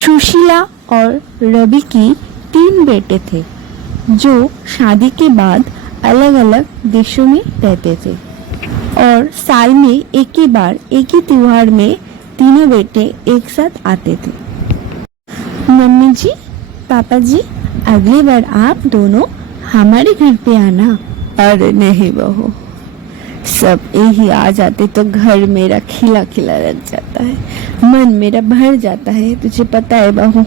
सुशीला और रवि की 3 बेटे थे जो शादी के बाद अलग अलग देशों में रहते थे और साल में एक ही बार एक ही त्योहार में तीनों बेटे एक साथ आते थे। मम्मी जी, पापा जी, अगली बार आप दोनों हमारे घर पे आना। अरे नहीं बहू, सब यही आ जाते तो घर मेरा खिला खिला लग जाता है, मन मेरा भर जाता है, तुझे पता है बहू।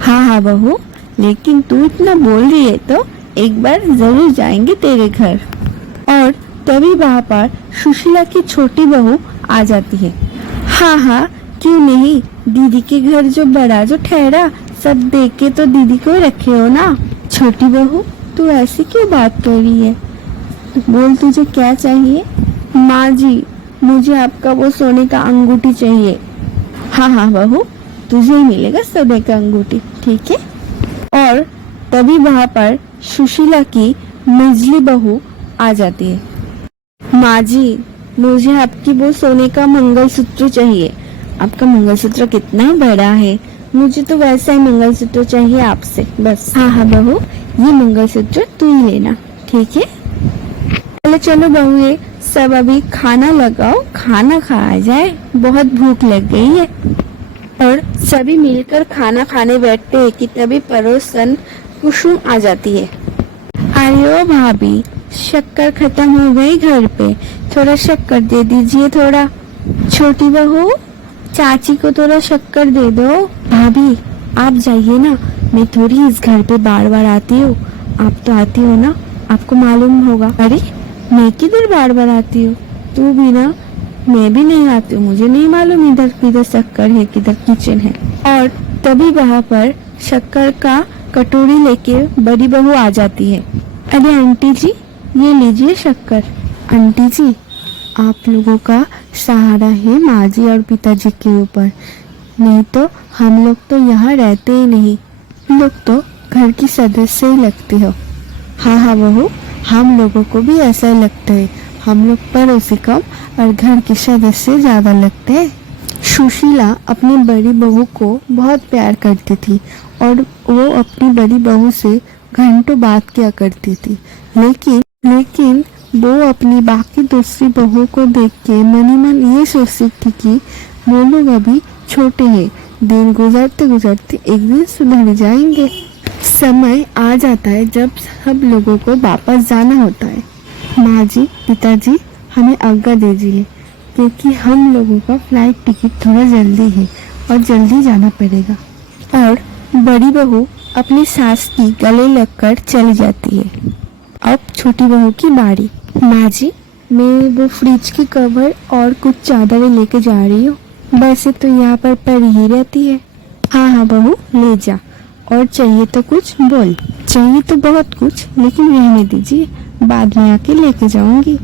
हाँ हाँ बहू, लेकिन तू इतना बोल रही है तो एक बार जरूर जाएंगे तेरे घर। और तभी वहाँ पर सुशीला की छोटी बहू आ जाती है। हाँ हाँ, क्यों नहीं, दीदी के घर जो बड़ा जो ठहरा सब देख के तो दीदी को रखे हो ना। छोटी बहू, तू ऐसी क्यों बात कर रही है, बोल तुझे क्या चाहिए। माँ जी, मुझे आपका वो सोने का अंगूठी चाहिए। हाँ हाँ बहू, तुझे ही मिलेगा सोने का अंगूठी, ठीक है। और तभी वहाँ पर सुशीला की मंझली बहू आ जाती है। माँ जी, मुझे आपकी वो सोने का मंगलसूत्र चाहिए। आपका मंगलसूत्र कितना बड़ा है, मुझे तो वैसा ही मंगलसूत्र चाहिए आपसे बस। हाँ हाँ बहू, ये मंगलसूत्र तू ही लेना, ठीक है। चलो चलो बहू, ये सब अभी खाना लगाओ, खाना खाया जाए, बहुत भूख लग गई है। और सभी मिलकर खाना खाने बैठते हैं कि तभी पड़ोसन कुसुम आ जाती है। अरे ओ भाभी, शक्कर खत्म हो गई घर पे, थोड़ा शक्कर दे दीजिए थोड़ा। छोटी बहू, चाची को थोड़ा शक्कर दे दो। भाभी आप जाइए ना, मैं थोड़ी इस घर पे बार बार आती हूँ, आप तो आती हो ना, आपको मालूम होगा। अरे मैं किधर बार बार आती हूँ, तू भी ना, मैं भी नहीं आती हूँ, मुझे नहीं मालूम इधर किधर शक्कर है किधर किचन है। और तभी वहाँ पर शक्कर का कटोरी लेके बड़ी बहू आ जाती है। अरे आंटी जी, ये लीजिए शक्कर। आंटी जी, आप लोगों का सहारा है माँ जी और पिताजी के ऊपर, नहीं तो हम लोग तो यहाँ रहते ही नहीं, लोग तो घर की सदस्य ही लगते हो। हाँ हाँ बहू, हम लोगों को भी ऐसा ही लगता है, हम लोग पड़ोसी कम और घर के सदस्य ज्यादा लगते हैं। सुशीला अपनी बड़ी बहू को बहुत प्यार करती थी और वो अपनी बड़ी बहू से घंटों बात किया करती थी, लेकिन वो अपनी बाकी दूसरी बहू को देख के मन ही मन ये सोचती थी कि वो लोग अभी छोटे हैं, दिन गुजरते गुजरते एक दिन सुधर जाएंगे। समय आ जाता है जब सब लोगों को वापस जाना होता है। माँ जी, पिताजी, हमें आज्ञा दीजिए क्योंकि हम लोगों का फ्लाइट टिकट थोड़ा जल्दी है और जल्दी जाना पड़ेगा। और बड़ी बहू अपनी सास की गले लगकर चली जाती है। अब छोटी बहू की बारी। माँ जी, मैं वो फ्रिज की कवर और कुछ चादरें लेके जा रही हूँ, वैसे तो यहाँ पर पड़ी ही रहती है। हाँ हाँ बहू, ले जा। और चाहिए तो कुछ बोल। चाहिए तो बहुत कुछ, लेकिन रहने दीजिए, बाद में आके लेके जाऊंगी।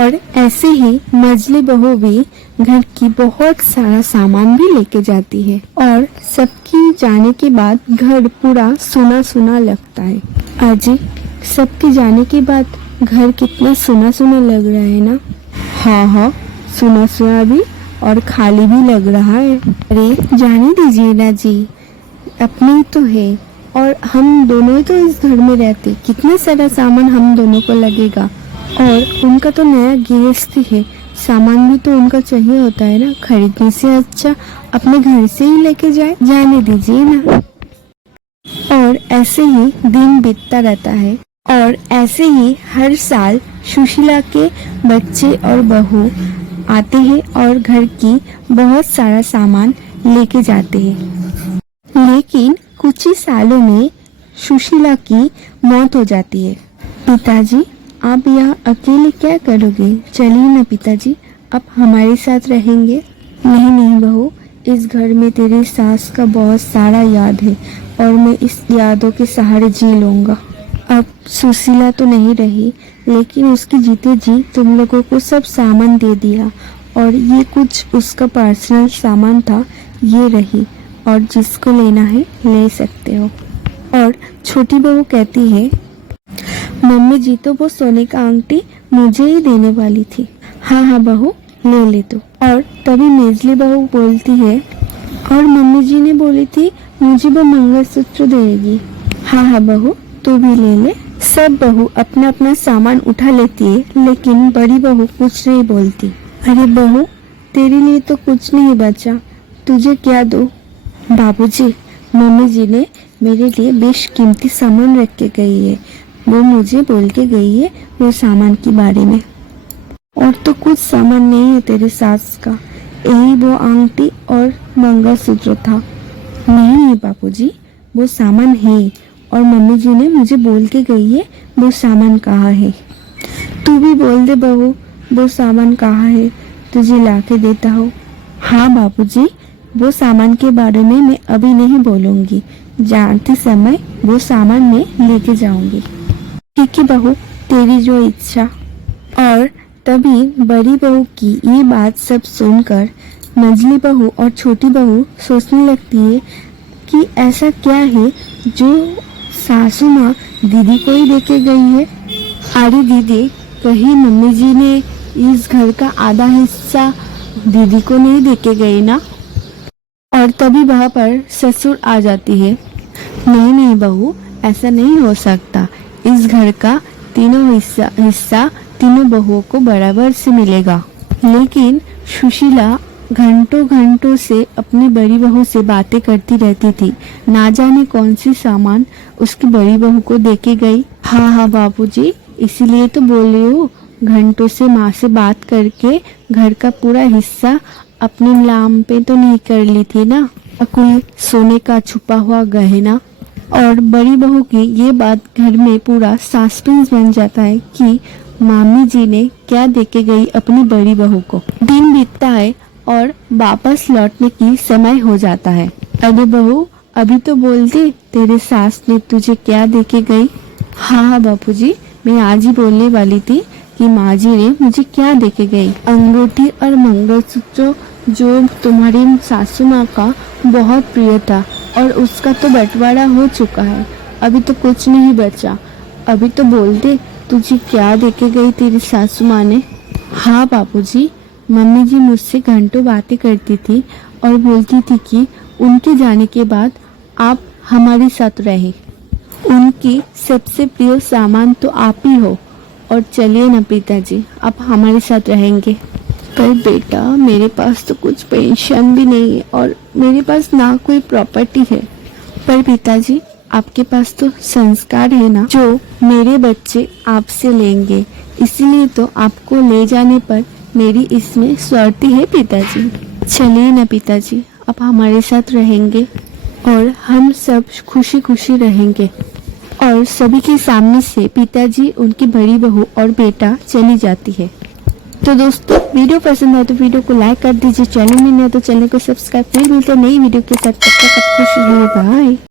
और ऐसे ही मझली बहू भी घर की बहुत सारा सामान भी लेके जाती है और सबकी जाने के बाद घर पूरा सुना सुना लगता है। अजी, सबके जाने के बाद घर कितना सुना सुना लग रहा है ना। हाँ हाँ, सुना सुना भी और खाली भी लग रहा है। अरे जाने दीजिए ना जी, अपनी तो है और हम दोनों ही तो इस घर में रहते, कितना सारा सामान हम दोनों को लगेगा। और उनका तो नया गृहस्थी है, सामान भी तो उनका चाहिए होता है ना, खरीदने से अच्छा अपने घर से ही लेके जाए, जाने दीजिए ना। और ऐसे ही दिन बीतता रहता है और ऐसे ही हर साल सुशीला के बच्चे और बहू आते हैं और घर की बहुत सारा सामान लेके जाते हैं। लेकिन कुछ ही सालों में सुशीला की मौत हो जाती है। पिताजी, आप यहाँ अकेले क्या करोगे, चलिए ना पिताजी, आप हमारे साथ रहेंगे। नहीं नहीं बहू, इस घर में तेरी सास का बहुत सारा याद है और मैं इस यादों के सहारे जी लूँगा। अब सुशीला तो नहीं रही, लेकिन उसकी जीते जी तुम लोगों को सब सामान दे दिया और ये कुछ उसका पर्सनल सामान था, ये रही, और जिसको लेना है ले सकते हो। और छोटी बहू कहती है, मम्मी जी तो वो सोने का अंगूठी मुझे ही देने वाली थी। हाँ हाँ बहू, ले ले तू। और तभी मेजली बहू बोलती है, और मम्मी जी ने बोली थी मुझे वो मंगलसूत्र देगी। हाँ हाँ बहू, तू भी ले ले। सब बहू अपना अपना सामान उठा लेती है, लेकिन बड़ी बहू कुछ नहीं बोलती। अरे बहू, तेरे लिए तो कुछ नहीं बचा, तुझे क्या दूं? बाबूजी, मम्मी जी ने मेरे लिए बेशकीमती सामान रख के गई है। वो मुझे बोल के गई है वो सामान के बारे में। और तो कुछ सामान नहीं है तेरे सास का, यही वो आंटी और मंगलसूत्र था। नहीं नहीं बाबूजी, वो सामान है और मम्मी जी ने मुझे बोल के गई है वो सामान कहाँ है। तू भी बोल दे बहू, वो सामान कहाँ है, तुझे लाके देता हूँ। हाँ बाबूजी, वो सामान के बारे में मैं अभी नहीं बोलूंगी, जानते समय वो सामान मैं लेके जाऊंगी। ठीक है बहू, तेरी जो इच्छा। और तभी बड़ी बहू की ये बात सब सुनकर मंझली बहू और छोटी बहू सोचने लगती है कि ऐसा क्या है जो सासू माँ दीदी को ही देके गई है। अरे दीदी, कहीं मम्मी जी ने इस घर का आधा हिस्सा दीदी को नहीं देके गई ना? और तभी वहाँ पर ससुर आ जाती है। नहीं नहीं बहू, ऐसा नहीं हो सकता, इस घर का तीनों हिस्सा तीनों बहुओं को बराबर से मिलेगा। लेकिन सुशीला घंटों घंटों से अपनी बड़ी बहू से बातें करती रहती थी, ना जाने कौन सी सामान उसकी बड़ी बहू को देके गई। हाँ हाँ बाबूजी, इसीलिए तो बोल रही हूँ, घंटों से माँ से बात करके घर का पूरा हिस्सा अपने नाम पे तो नहीं कर ली थी ना, कोई सोने का छुपा हुआ गहना। और बड़ी बहू की ये बात घर में पूरा सस्पेंस बन जाता है कि मामी जी ने क्या देके गई अपनी बड़ी बहू को। दिन बीतता है और वापस लौटने की समय हो जाता है। अरे बहू, अभी तो बोल दे, तेरे सास ने तुझे क्या देके गई? हाँ हाँ बापूजी, मैं आज ही बोलने वाली थी कि माँ जी ने मुझे क्या देके गई। अंगूठी और मंगलसूत्र जो तुम्हारी सासू माँ का बहुत प्रिय था और उसका तो बंटवारा हो चुका है, अभी तो कुछ नहीं बचा। अभी तो बोल दे, तुझे क्या देके गई तेरी सासू माँ ने? हाँ बापूजी, मम्मी जी मुझसे घंटों बातें करती थी और बोलती थी कि उनके जाने के बाद आप हमारे साथ रहे, उनकी सबसे प्रिय सामान तो आप ही हो, और चलिए ना पिताजी, आप हमारे साथ रहेंगे। पर बेटा, मेरे पास तो कुछ पेंशन भी नहीं है और मेरे पास ना कोई प्रॉपर्टी है। पर पिताजी, आपके पास तो संस्कार है ना, जो मेरे बच्चे आपसे लेंगे, इसीलिए तो आपको ले जाने पर मेरी इसमें स्वार्थी है पिताजी। चलिए ना पिताजी, आप हमारे साथ रहेंगे और हम सब खुशी खुशी रहेंगे। और सभी के सामने से पिताजी, उनकी बड़ी बहू और बेटा चली जाती है। तो दोस्तों, वीडियो पसंद आए तो वीडियो को लाइक कर दीजिए, चैनल में नए तो चैनल को सब्सक्राइब। फिर मिलते हैं नई वीडियो के साथ, तब तक आप खुश रहिए, बाय।